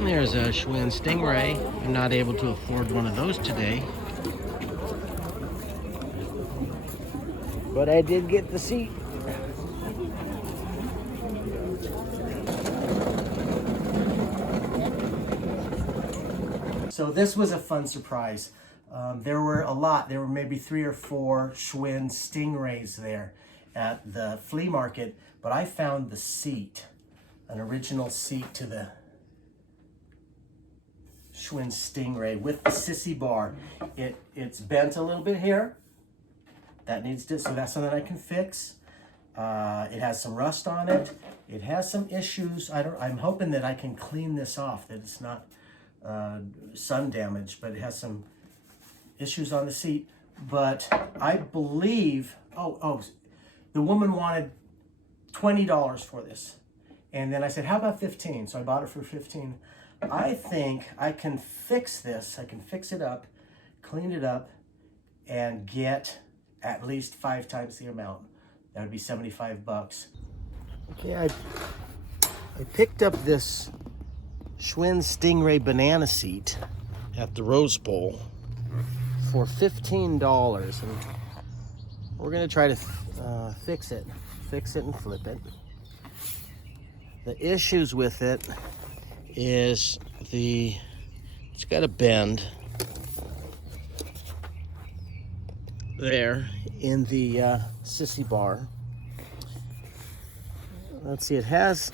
There's a Schwinn Stingray. I'm not able to afford one of those today, but I did get the seat. So this was a fun surprise. There were a lot. There were maybe 3 or 4 Schwinn Stingrays there at the flea market, but I found the seat, an original seat to the Schwinn Stingray with the sissy bar. It's bent a little bit here. That needs to, so that's something I can fix. It has some rust on it. It has some issues. I'm hoping that I can clean this off, that it's not sun damage, but it has some issues on the seat. But I believe, the woman wanted $20 for this. And then I said, how about 15? So I bought it for 15. I think I can fix this. I can fix it up, clean it up, and get at least 5 times the amount. That would be 75 bucks. Okay, I picked up this Schwinn Stingray Banana Seat at the Rose Bowl for $15, and we're gonna try to fix it and flip it. The issues with it is it's got a bend there in the sissy bar. Let's see, it has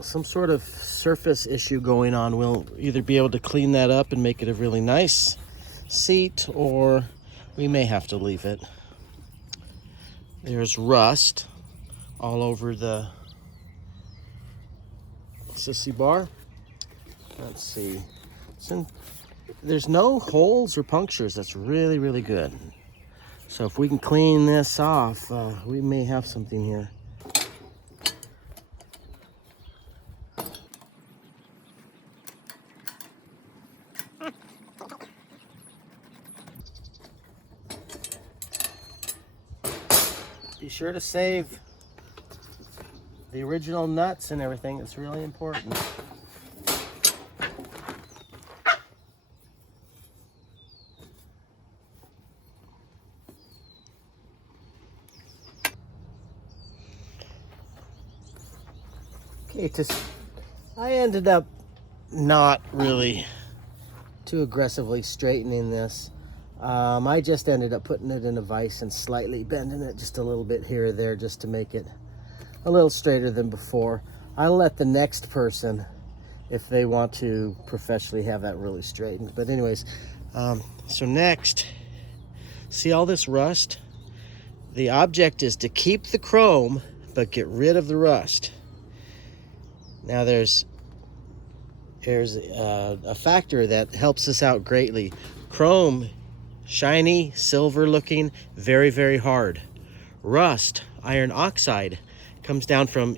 some sort of surface issue going on. We'll either be able to clean that up and make it a really nice seat, or we may have to leave it. There's rust all over the sissy bar. Let's see. There's no holes or punctures. That's really, really good. So if we can clean this off, we may have something here. Be sure to save the original nuts and everything. It's really important. Okay, I ended up not really too aggressively straightening this. I just ended up putting it in a vise and slightly bending it just a little bit here or there just to make it a little straighter than before. I'll let the next person, if they want to professionally, have that really straightened. But anyways, so next, see all this rust? The object is to keep the chrome, but get rid of the rust. Now there's a factor that helps us out greatly. Chrome, shiny, silver looking, very, very hard. Rust, iron oxide, comes down from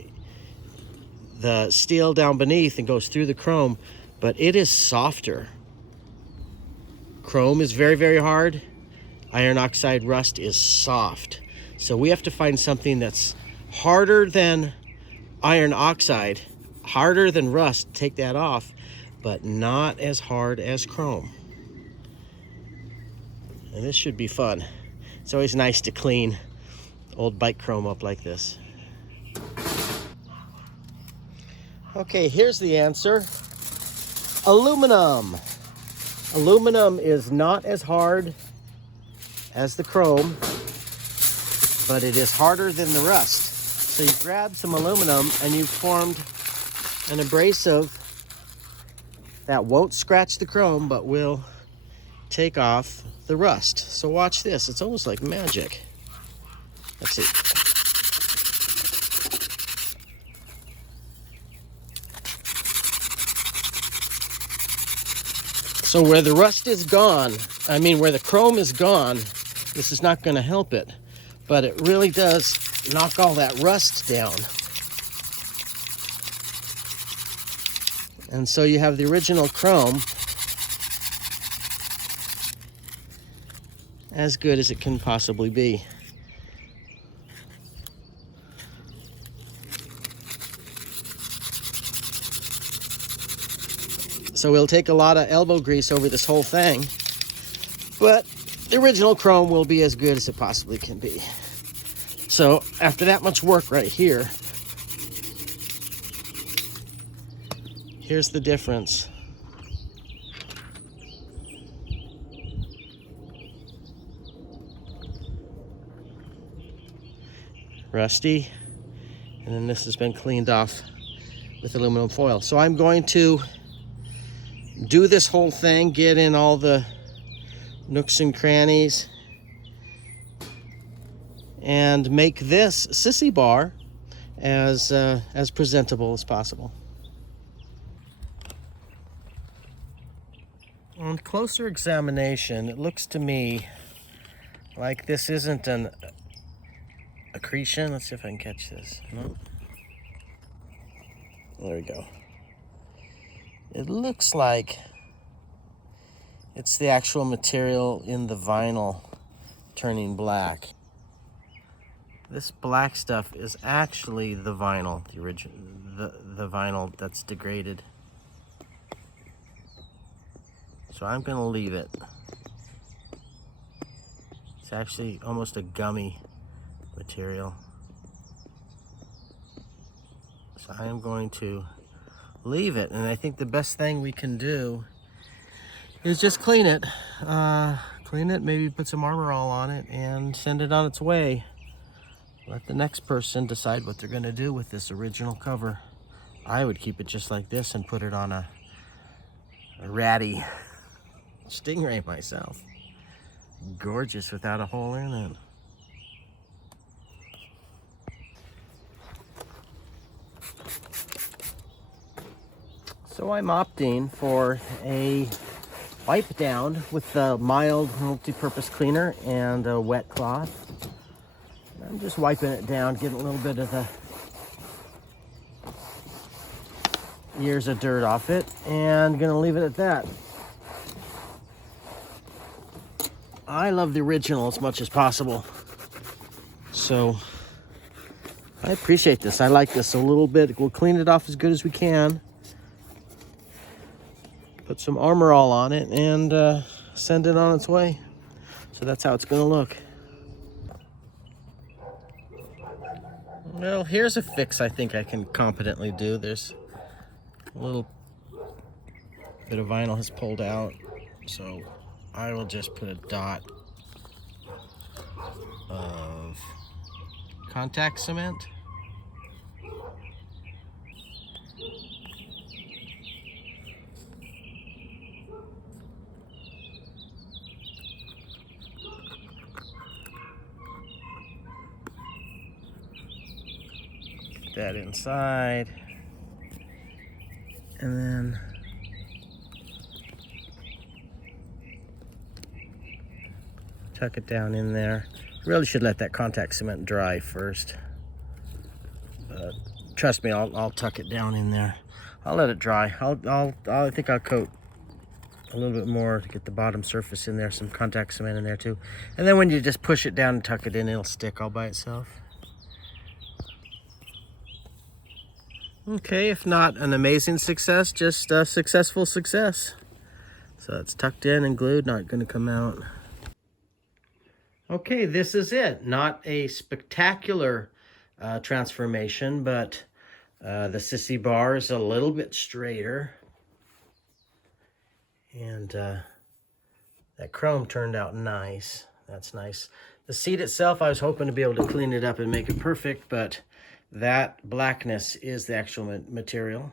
the steel down beneath and goes through the chrome, but it is softer. Chrome is very, very hard. Iron oxide rust is soft. So we have to find something that's harder than iron oxide, harder than rust, take that off, but not as hard as chrome. And this should be fun. It's always nice to clean old bike chrome up like this. Okay, here's the answer. Aluminum. Aluminum is not as hard as the chrome, but it is harder than the rust. So you grab some aluminum and you've formed an abrasive that won't scratch the chrome, but will take off the rust. So watch this. It's almost like magic. Let's see. So where the rust is gone, where the chrome is gone, this is not going to help it. But it really does knock all that rust down. And so you have the original chrome as good as it can possibly be. So it'll take a lot of elbow grease over this whole thing. But the original chrome will be as good as it possibly can be. So after that much work right here, here's the difference. Rusty, and then this has been cleaned off with aluminum foil. So I'm going to do this whole thing, get in all the nooks and crannies, and make this sissy bar as presentable as possible. On closer examination, it looks to me like this isn't an accretion. Let's see if I can catch this. No. There we go. It looks like it's the actual material in the vinyl turning black. This black stuff is actually the vinyl, the original, the vinyl that's degraded. So I'm gonna leave it. It's actually almost a gummy material. So I am going to leave it, and I think the best thing we can do is just clean it. Clean it, maybe put some Armor All on it and send it on its way. Let the next person decide what they're gonna do with this original cover. I would keep it just like this and put it on a ratty Stingray myself. Gorgeous without a hole in it. So I'm opting for a wipe down with a mild multi-purpose cleaner and a wet cloth. I'm just wiping it down, getting a little bit of the years of dirt off it, and gonna leave it at that. I love the original as much as possible, so I appreciate this. I like this a little bit. We'll clean it off as good as we can. Put some Armor All on it and send it on its way. So that's how it's gonna look. Well, here's a fix I think I can competently do. There's a little bit of vinyl has pulled out, so I will just put a dot of contact cement. Put that inside, and then tuck it down in there. Really should let that contact cement dry first. But trust me, I'll tuck it down in there. I'll let it dry. I think I'll coat a little bit more to get the bottom surface in there, some contact cement in there too. And then when you just push it down and tuck it in, it'll stick all by itself. Okay, if not an amazing success, just a successful success. So it's tucked in and glued, not gonna come out. Okay, this is it. Not a spectacular transformation, but the sissy bar is a little bit straighter. And that chrome turned out nice. That's nice. The seat itself, I was hoping to be able to clean it up and make it perfect, but that blackness is the actual material.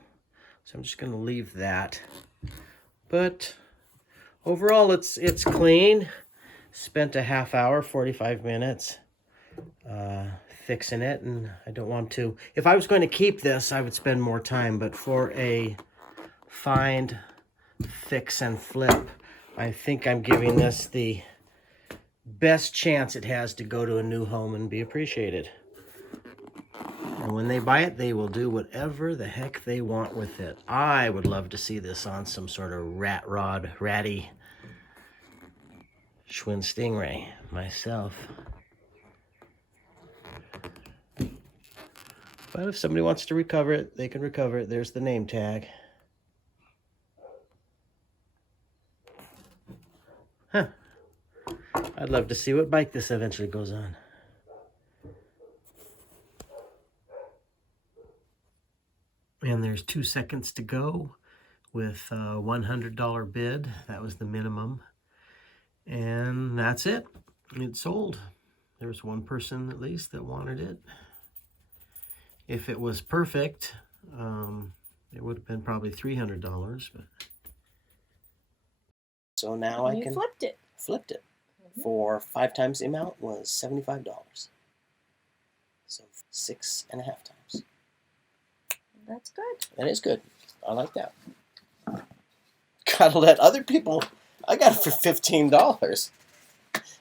So I'm just gonna leave that. But overall, it's clean. Spent a half hour, 45 minutes fixing it, and I don't want to. If I was going to keep this, I would spend more time, but for a find, fix, and flip, I think I'm giving this the best chance it has to go to a new home and be appreciated. And when they buy it, they will do whatever the heck they want with it. I would love to see this on some sort of ratty Schwinn Stingray myself. But if somebody wants to recover it, they can recover it. There's the name tag. Huh. I'd love to see what bike this eventually goes on. And there's 2 seconds to go with a $100 bid. That was the minimum. And that's it. It sold. There was one person at least that wanted it. If it was perfect, it would have been probably $300. But so now I can flipped it. Flipped it for 5 times the amount was $75. So 6.5 times. That's good. That is good. I like that. Gotta let other people. I got it for $15.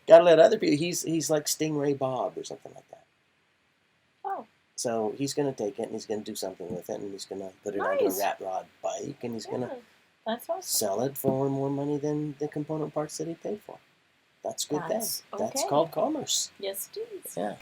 Gotta let other people. He's like Stingray Bob or something like that. Oh. So he's gonna take it and he's gonna do something with it and he's gonna put it onto a rat rod bike and he's gonna that's awesome. sell it for more money than the component parts that he paid for. That's good. That's okay. That's called commerce. Yes, it is. Yeah.